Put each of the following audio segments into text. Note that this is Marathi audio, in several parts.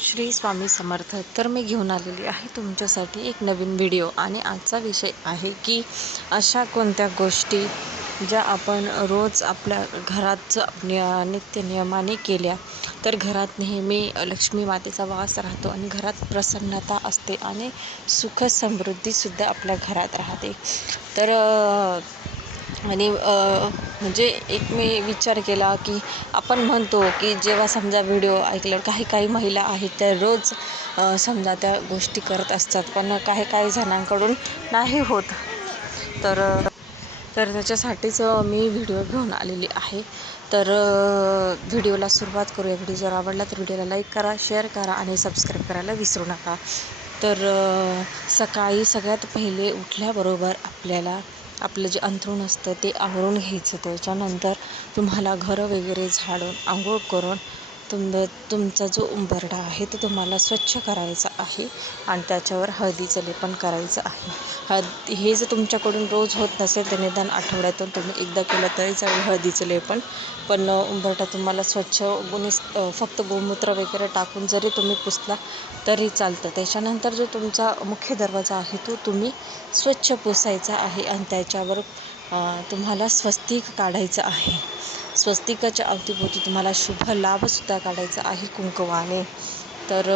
श्री स्वामी समर्थ तर मी घेऊन आलेली आहे तुमच्यासाठी एक नवीन व्हिडिओ आणि आजचा विषय आहे की अशा कोणत्या गोष्टी ज्या आपण रोज आपल्या घरात निय नियमाने केल्या तर घरात नेहमी लक्ष्मी मातेचा वास राहतो आणि घरात प्रसन्नता असते आणि सुख समृद्धीसुद्धा आपल्या घरात राहते. तर आणि म्हणजे एक मी विचार केला की आपण म्हणतो की जेव्हा समजा व्हिडिओ ऐकल्यावर काही काही महिला आहेत त्या रोज समजा त्या गोष्टी करत असतात पण काही काही जणांकडून नाही होत. तर तर त्याच्यासाठीच मी व्हिडिओ घेऊन आलेली आहे. तर व्हिडिओला सुरुवात करूया. व्हिडिओ जर आवडला तर व्हिडिओला लाईक करा शेअर करा आणि सबस्क्राईब करायला विसरू नका. तर सकाळी सगळ्यात पहिले उठल्याबरोबर आपल्याला आपलं जे अंथरूण असतं ते आवरून घ्यायचं. त्याच्यानंतर तुम्हाला घरं वगैरे झाडून आंघोळ करून तुम तुमचा जो उंबरडा आहे तो तुम्हाला स्वच्छ करायचा आहे आणि त्याच्यावर हळदीचं लेपन करायचं आहे. हळद हे जर तुमच्याकडून रोज होत नसेल तर निदान आठवड्यातून तुम्ही एकदा केलं तरी चालेल हळदीचं लेपन पण. उंबरटा तुम्हाला स्वच्छ गुणीस फक्त गोमूत्र वगैरे टाकून जरी तुम्ही पुसला तरी चालतं. त्याच्यानंतर जो तुमचा मुख्य दरवाजा आहे तो तुम्ही स्वच्छ पुसायचा आहे आणि त्याच्यावर तुम्हाला स्वस्तिक काढायचं आहे. स्वस्तिकाच्या अवतीभोवती तुम्हाला शुभ लाभसुद्धा काढायचा आहे कुंकवाने. तर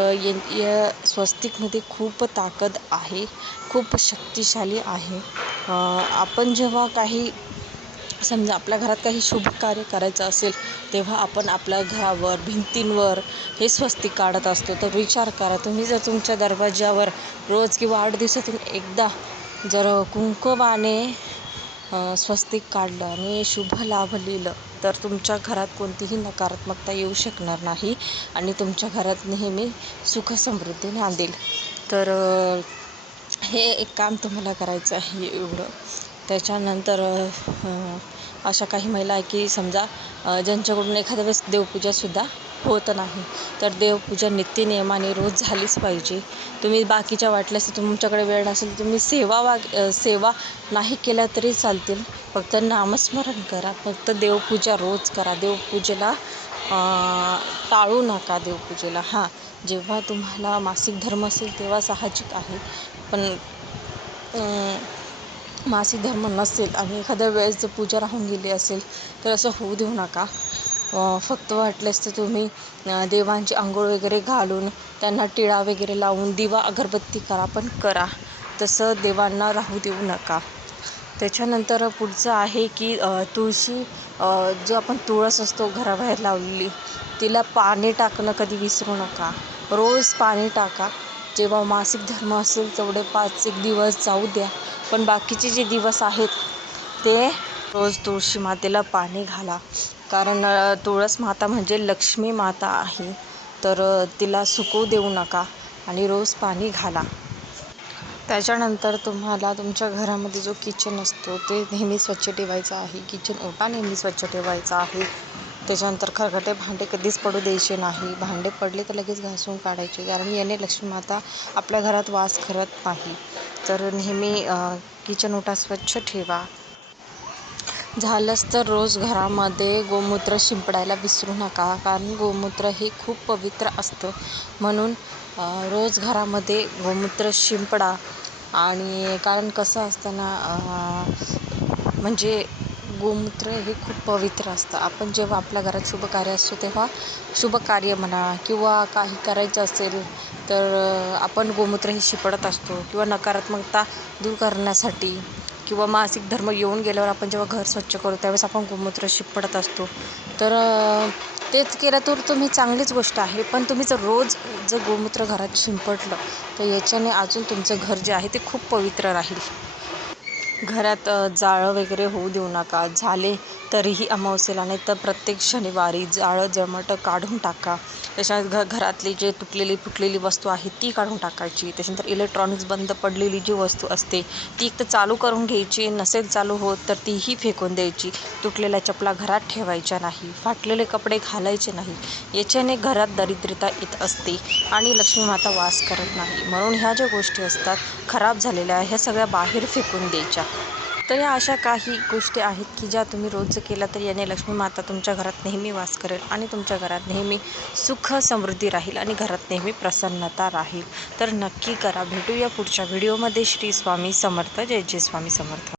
या स्वस्तिकमध्ये खूप ताकद आहे खूप शक्तिशाली आहे. आपण जेव्हा काही समजा आपल्या घरात काही शुभ कार्य करायचं असेल तेव्हा आपण आपल्या घरावर भिंतींवर हे स्वस्तिक काढत असतो. तर विचार करा तुम्ही जर तुमच्या दरवाज्यावर रोज किंवा आठ दिवसातून एकदा जर कुंकवाने स्वस्तिक काढलं आणि शुभ लाभ लिहिलं तर तुमच्या घरात कोणतीही नकारात्मकता येऊ शकणार नाही आणि तुमच्या घरात नेहमी सुख समृद्धी नांदेल. तर हे एक काम तुम्हाला करायचं आहे एवढं. त्याच्यानंतर अशा काही महिला आहे की समजा ज्यांच्याकडून एखाद्या वेळेस देवपूजासुद्धा होत नाही. तर देवपूजा नित्यनियमाने रोज झालीच पाहिजे. तुम्ही बाकीच्या वाटल्यास तुमच्याकडे वेळ नसेल तुम्ही सेवा वाग सेवा नाही केल्या तरी चालतील. फक्त नामस्मरण करा. फक्त देवपूजा रोज करा. देवपूजेला टाळू नका देवपूजेला. हां जेव्हा तुम्हाला मासिक धर्म असेल तेव्हा साहजिक आहे. पण मासिक धर्म नसेल आणि एखाद्या वेळेस जर पूजा राहून गेली असेल तर असं होऊ देऊ नका. फक्त वाटल्यास तर तुम्ही देवांची आंघोळ वगैरे घालून त्यांना टिळा वगैरे लावून दिवा अगरबत्ती करा पण करा. तसं देवांना राहू देऊ नका. त्याच्यानंतर पुढचं आहे की तुळशी जो आपण तुळस असतो घराबाहेर लावलेली तिला पाणी टाकणं कधी विसरू नका. रोज पाणी टाका. जेव्हा मासिक धर्म असेल तेवढे पाच एक दिवस जाऊ द्या. पण बाकीचे जे दिवस आहेत ते रोज तुळशी मातेला पाणी घाला. कारण तुळस माता म्हणजे लक्ष्मी माता आहे. तर तिला सुकू देऊ नका आणि रोज पाणी घाला. त्याच्यानंतर तुम्हाला तुमच्या घरामध्ये जो किचन असतो ते नेहमी स्वच्छ ठेवायचा आहे. किचन ओटा नेहमी स्वच्छ ठेवायचा आहे. त्याच्यानंतर खरखटे भांडे कधीच पडू द्यायचे नाही. भांडे पडले तर लगेच घासून काढायचे कारण याने लक्ष्मी माता आपल्या घरात वास करत नाही. तर नेहमी किचन ओटा स्वच्छ ठेवा. झालंच तर रोज घरामध्ये गोमूत्र शिंपडायला विसरू नका कारण गोमूत्र हे खूप पवित्र असतं. म्हणून रोज घरामध्ये गोमूत्र शिंपडा. आणि कारण कसं असतं ना म्हणजे गोमूत्र हे खूप पवित्र असतं. आपण जेव्हा आपल्या घरात शुभ कार्य असतो तेव्हा शुभ कार्य म्हणा किंवा काही करायचं असेल तर आपण गोमूत्र हे शिंपडत असतो. किंवा नकारात्मकता दूर करण्यासाठी किंवा मासिक धर्म येऊन गेल्यावर आपण जेव्हा घर स्वच्छ करू त्यावेळेस आपण गोमूत्र शिंपडत असतो. तर तेच केलं तर तुम्ही चांगलीच गोष्ट आहे पण तुम्ही जर रोज जर गोमूत्र घरात शिंपडलं तर याच्याने अजून तुमचं घर जे आहे ते खूप पवित्र राहील. घरात जाळं वगैरे होऊ देऊ नका. झाले तरीही अमावस्येला नाही तर प्रत्येक शनिवारी जाळं जमटं काढून टाका. त्याच्या घ घरातली जे तुटलेली फुटलेली वस्तू आहे ती काढून टाकायची. त्याच्यानंतर इलेक्ट्रॉनिक्स बंद पडलेली जी वस्तू असते ती एक तर चालू करून घ्यायची. नसेल चालू होत तर तीही फेकून द्यायची. तुटलेल्या चपला घरात ठेवायच्या नाही. फाटलेले कपडे घालायचे नाही. याच्याने घरात दरिद्रता येत असते आणि लक्ष्मी माता वास करत नाही. म्हणून ह्या ज्या गोष्टी असतात खराब झालेल्या ह्या सगळ्या बाहेर फेकून द्यायच्या. तर या अशा काही गोष्टी आहेत की ज्या तुम्ही रोज केल्या तर याने लक्ष्मी माता तुमच्या घरात नेहमी वास करेल आणि तुमच्या घरात नेहमी सुख समृद्धी राहील आणि घरात नेहमी प्रसन्नता राहील. तर नक्की करा. भेटूया पुढच्या व्हिडिओमध्ये. श्री स्वामी समर्थ. जय जय स्वामी समर्थ.